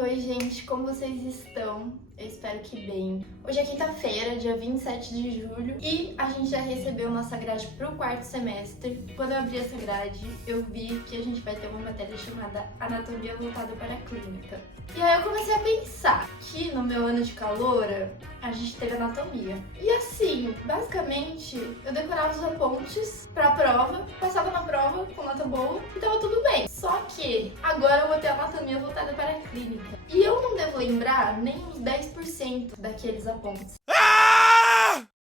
Oi, gente, como vocês estão? Eu espero que bem. Hoje é quinta-feira, dia 27 de julho, e a gente já recebeu nossa grade pro quarto semestre. Quando eu abri essa grade, eu vi que a gente vai ter uma matéria chamada Anatomia Voltada para a Clínica. E aí eu comecei a pensar que no meu ano de caloura, a gente teve anatomia. E assim, basicamente, eu decorava os apontes pra prova, passava na prova com nota boa e tava tudo bem. Só que agora eu vou ter anatomia voltada para a clínica. E eu não devo lembrar nem uns 10% daqueles apontes.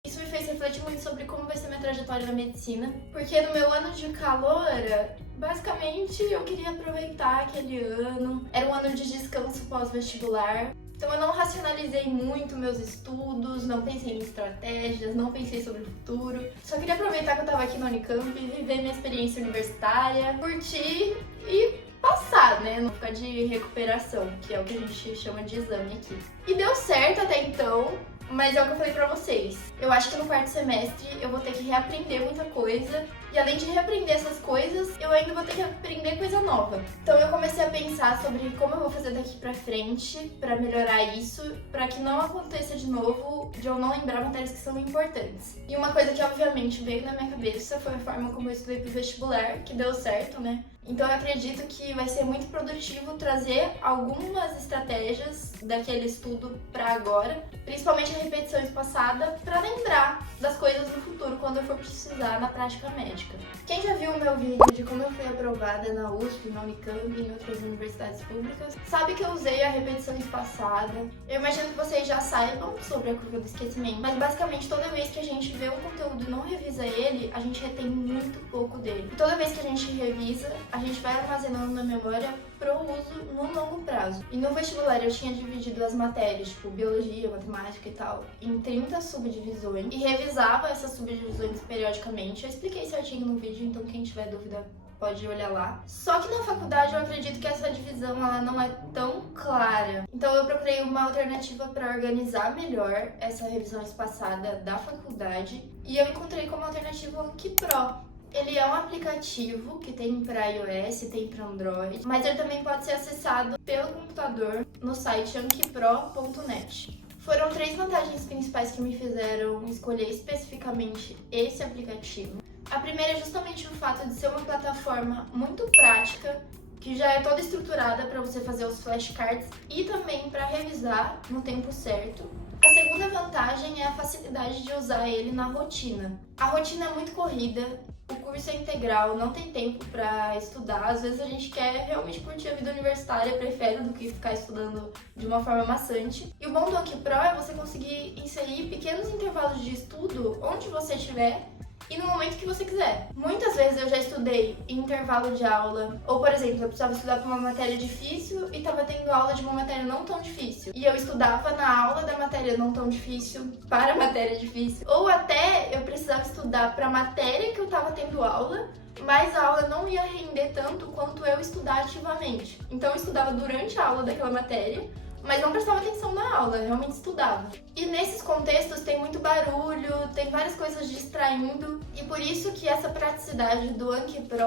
Isso me fez refletir muito sobre como vai ser minha trajetória na medicina, porque no meu ano de caloura, basicamente eu queria aproveitar aquele ano. Era um ano de descanso pós-vestibular. Então eu não racionalizei muito meus estudos, não pensei em estratégias, não pensei sobre o futuro. Só queria aproveitar que eu tava aqui na Unicamp, viver minha experiência universitária, curtir e passar, né? Não ficar de recuperação, que é o que a gente chama de exame aqui. E deu certo até então, mas é o que eu falei pra vocês. Eu acho que no quarto semestre eu vou ter que reaprender muita coisa. E além de reaprender essas coisas, eu ainda vou ter que aprender coisa nova. Então eu comecei a pensar sobre como eu vou fazer daqui pra frente pra melhorar isso, pra que não aconteça de novo de eu não lembrar matérias que são importantes. E uma coisa que obviamente veio na minha cabeça foi a forma como eu estudei pro vestibular, que deu certo, né? Então eu acredito que vai ser muito produtivo trazer algumas estratégias daquele estudo pra agora, principalmente a repetição espaçada, pra lembrar das coisas no futuro quando eu for precisar na prática médica. Quem já viu o meu vídeo de como eu fui aprovada na USP, na Unicamp e em outras universidades públicas, sabe que eu usei a repetição espaçada. Eu imagino que vocês já saibam sobre a curva do esquecimento, mas basicamente toda vez que a gente vê um conteúdo e não revisa ele, a gente retém muito pouco dele. E toda vez que a gente revisa, a gente vai armazenando na memória pro uso no longo prazo. E no vestibular eu tinha dividido as matérias, tipo biologia, matemática e tal, em 30 subdivisões e revisava essas subdivisões periodicamente. Eu expliquei certinho no vídeo, então quem tiver dúvida pode olhar lá. Só que na faculdade eu acredito que essa divisão ela não é tão clara. Então eu procurei uma alternativa para organizar melhor essa revisão espaçada da faculdade e eu encontrei como alternativa o AnkiPro. Ele é um aplicativo que tem para iOS, tem para Android, mas ele também pode ser acessado pelo computador no site ankipro.net. Foram 3 vantagens principais que me fizeram escolher especificamente esse aplicativo. A primeira é justamente o fato de ser uma plataforma muito prática, que já é toda estruturada para você fazer os flashcards e também para revisar no tempo certo. A segunda vantagem é a facilidade de usar ele na rotina. A rotina é muito corrida, o curso é integral, não tem tempo para estudar. Às vezes a gente quer realmente curtir a vida universitária, prefere do que ficar estudando de uma forma maçante. E o bom do AnkiPro é você conseguir inserir pequenos intervalos de estudo onde você estiver e no momento que você quiser. Muitas vezes eu já estudei em intervalo de aula, ou por exemplo, eu precisava estudar para uma matéria difícil e estava tendo aula de uma matéria não tão difícil. E eu estudava na aula da matéria não tão difícil para a matéria difícil. Ou até eu precisava estudar para a matéria que eu estava tendo aula, mas a aula não ia render tanto quanto eu estudar ativamente. Então eu estudava durante a aula daquela matéria, mas não prestava atenção na aula, realmente estudava. E nesses contextos tem muito barulho, tem várias coisas distraindo, e por isso que essa praticidade do AnkiPro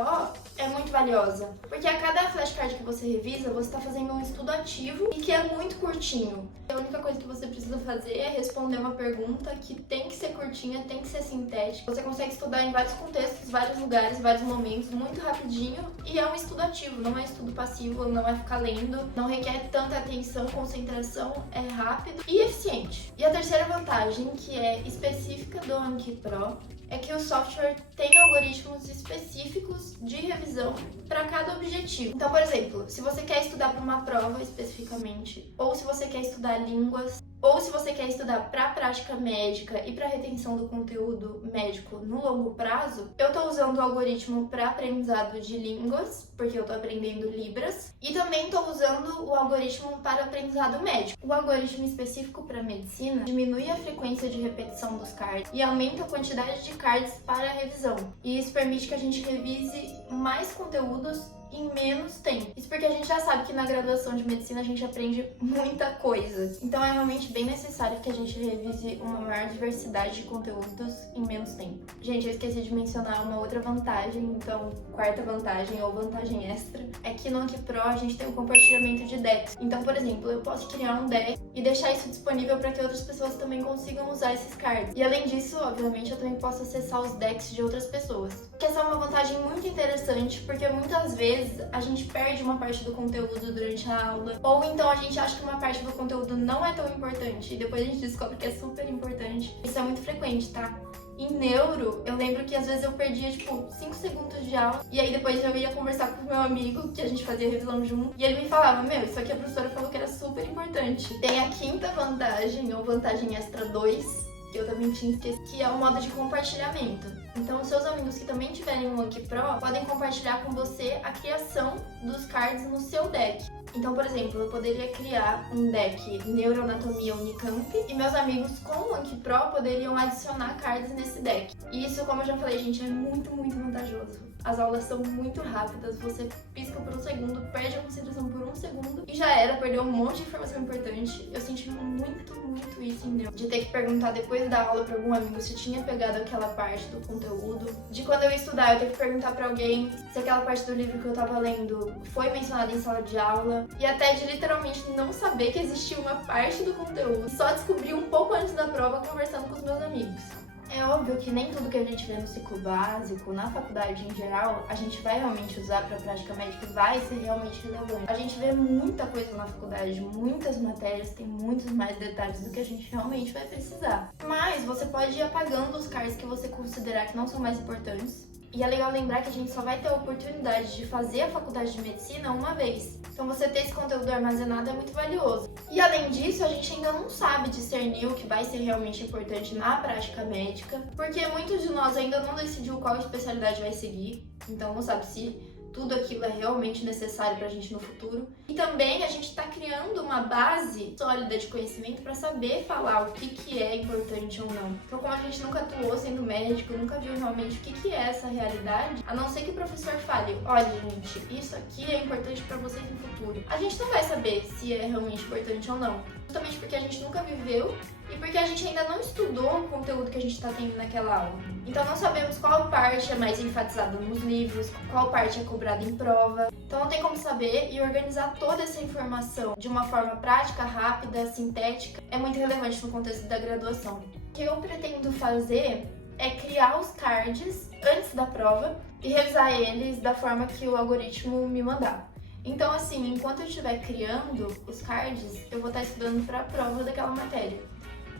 é muito valiosa. Porque a cada flashcard que você revisa, você está fazendo um estudo ativo e que é muito curtinho. A única coisa que você precisa fazer é responder uma pergunta que tem que ser curtinha, tem que ser sintética. Você consegue estudar em vários contextos, vários lugares, vários momentos, muito rapidinho, e é um estudo ativo, não é estudo passivo, não é ficar lendo, não requer tanta atenção, concentração, é rápido e eficiente. E a terceira vantagem, que é específica do AnkiPro, é que o software tem algoritmos específicos de revisão para cada objetivo. Então, por exemplo, se você quer estudar para uma prova especificamente, ou se você quer estudar línguas, ou se você quer estudar para prática médica e para retenção do conteúdo médico no longo prazo, eu estou usando o algoritmo para aprendizado de línguas, porque eu estou aprendendo Libras, e também estou usando o algoritmo para aprendizado médico. O algoritmo específico para medicina diminui a frequência de repetição dos cards e aumenta a quantidade de cards para a revisão. E isso permite que a gente revise mais conteúdos em menos tempo. Isso porque a gente já sabe que na graduação de medicina a gente aprende muita coisa. Então é realmente bem necessário que a gente revise uma maior diversidade de conteúdos em menos tempo. Gente, eu esqueci de mencionar uma outra vantagem, então, quarta vantagem ou vantagem extra, é que no Ankipro a gente tem o compartilhamento de decks. Então, por exemplo, eu posso criar um deck e deixar isso disponível para que outras pessoas também consigam usar esses cards. E além disso, obviamente, eu também posso acessar os decks de outras pessoas. Que essa é uma vantagem muito interessante, porque muitas vezes a gente perde uma parte do conteúdo durante a aula, ou então a gente acha que uma parte do conteúdo não é tão importante e depois a gente descobre que é super importante. Isso é muito frequente, tá? Em neuro, eu lembro que às vezes eu perdia, tipo, 5 segundos de aula, e aí depois eu ia conversar com o meu amigo, que a gente fazia revisão junto, e ele me falava, meu, isso aqui a professora falou que era super importante. Tem a quinta vantagem, ou vantagem extra 2, que eu também tinha esquecido, que é o modo de compartilhamento. Então, os seus amigos que também tiverem um Ankipro podem compartilhar com você a criação dos cards no seu deck. Então, por exemplo, eu poderia criar um deck Neuroanatomia Unicamp e meus amigos com o Ankipro poderiam adicionar cards nesse deck. E isso, como eu já falei, gente, é muito vantajoso. As aulas são muito rápidas, você pisca por um segundo, perde a concentração por um segundo e já era, perdeu um monte de informação importante. Eu senti muito isso em neuro. De ter que perguntar depois da aula pra algum amigo se tinha pegado aquela parte do conteúdo. De quando eu ia estudar, eu ter que perguntar pra alguém se aquela parte do livro que eu tava lendo foi mencionada em sala de aula. E até de literalmente não saber que existia uma parte do conteúdo. E só descobri um pouco antes da prova conversando com os meus amigos. É óbvio que nem tudo que a gente vê no ciclo básico, na faculdade em geral, a gente vai realmente usar para a prática médica e vai ser realmente relevante. A gente vê muita coisa na faculdade, muitas matérias, tem muitos mais detalhes do que a gente realmente vai precisar. Mas você pode ir apagando os cards que você considerar que não são mais importantes. E é legal lembrar que a gente só vai ter a oportunidade de fazer a faculdade de medicina uma vez. Então você ter esse conteúdo armazenado é muito valioso. E além disso, a gente ainda não sabe discernir o que vai ser realmente importante na prática médica, porque muitos de nós ainda não decidiu qual especialidade vai seguir, então não sabe se tudo aquilo é realmente necessário pra gente no futuro. E também a gente tá criando uma base sólida de conhecimento para saber falar o que é importante ou não. Então, como a gente nunca atuou sendo médico, nunca viu realmente o que é essa realidade, a não ser que o professor fale, olha gente, isso aqui é importante para vocês no futuro. A gente não vai saber se é realmente importante ou não. Justamente porque a gente nunca viveu e porque a gente ainda não estudou o conteúdo que a gente está tendo naquela aula. Então não sabemos qual parte é mais enfatizada nos livros, qual parte é cobrada em prova. Então não tem como saber, e organizar toda essa informação de uma forma prática, rápida, sintética, é muito relevante no contexto da graduação. O que eu pretendo fazer é criar os cards antes da prova e revisar eles da forma que o algoritmo me mandar. Então, assim, enquanto eu estiver criando os cards, eu vou estar estudando para a prova daquela matéria.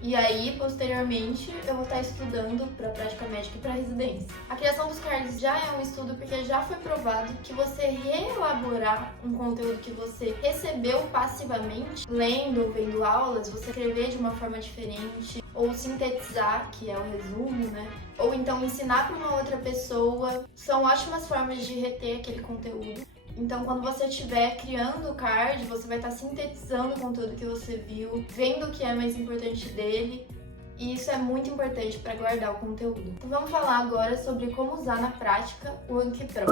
E aí, posteriormente, eu vou estar estudando para prática médica e para residência. A criação dos cards já é um estudo porque já foi provado que você reelaborar um conteúdo que você recebeu passivamente, lendo ou vendo aulas, você escrever de uma forma diferente, ou sintetizar, que é o resumo, né? Ou então ensinar para uma outra pessoa, são ótimas formas de reter aquele conteúdo. Então, quando você estiver criando o card, você vai estar sintetizando o conteúdo que você viu, vendo o que é mais importante dele, e isso é muito importante para guardar o conteúdo. Então, vamos falar agora sobre como usar na prática o Ankipro.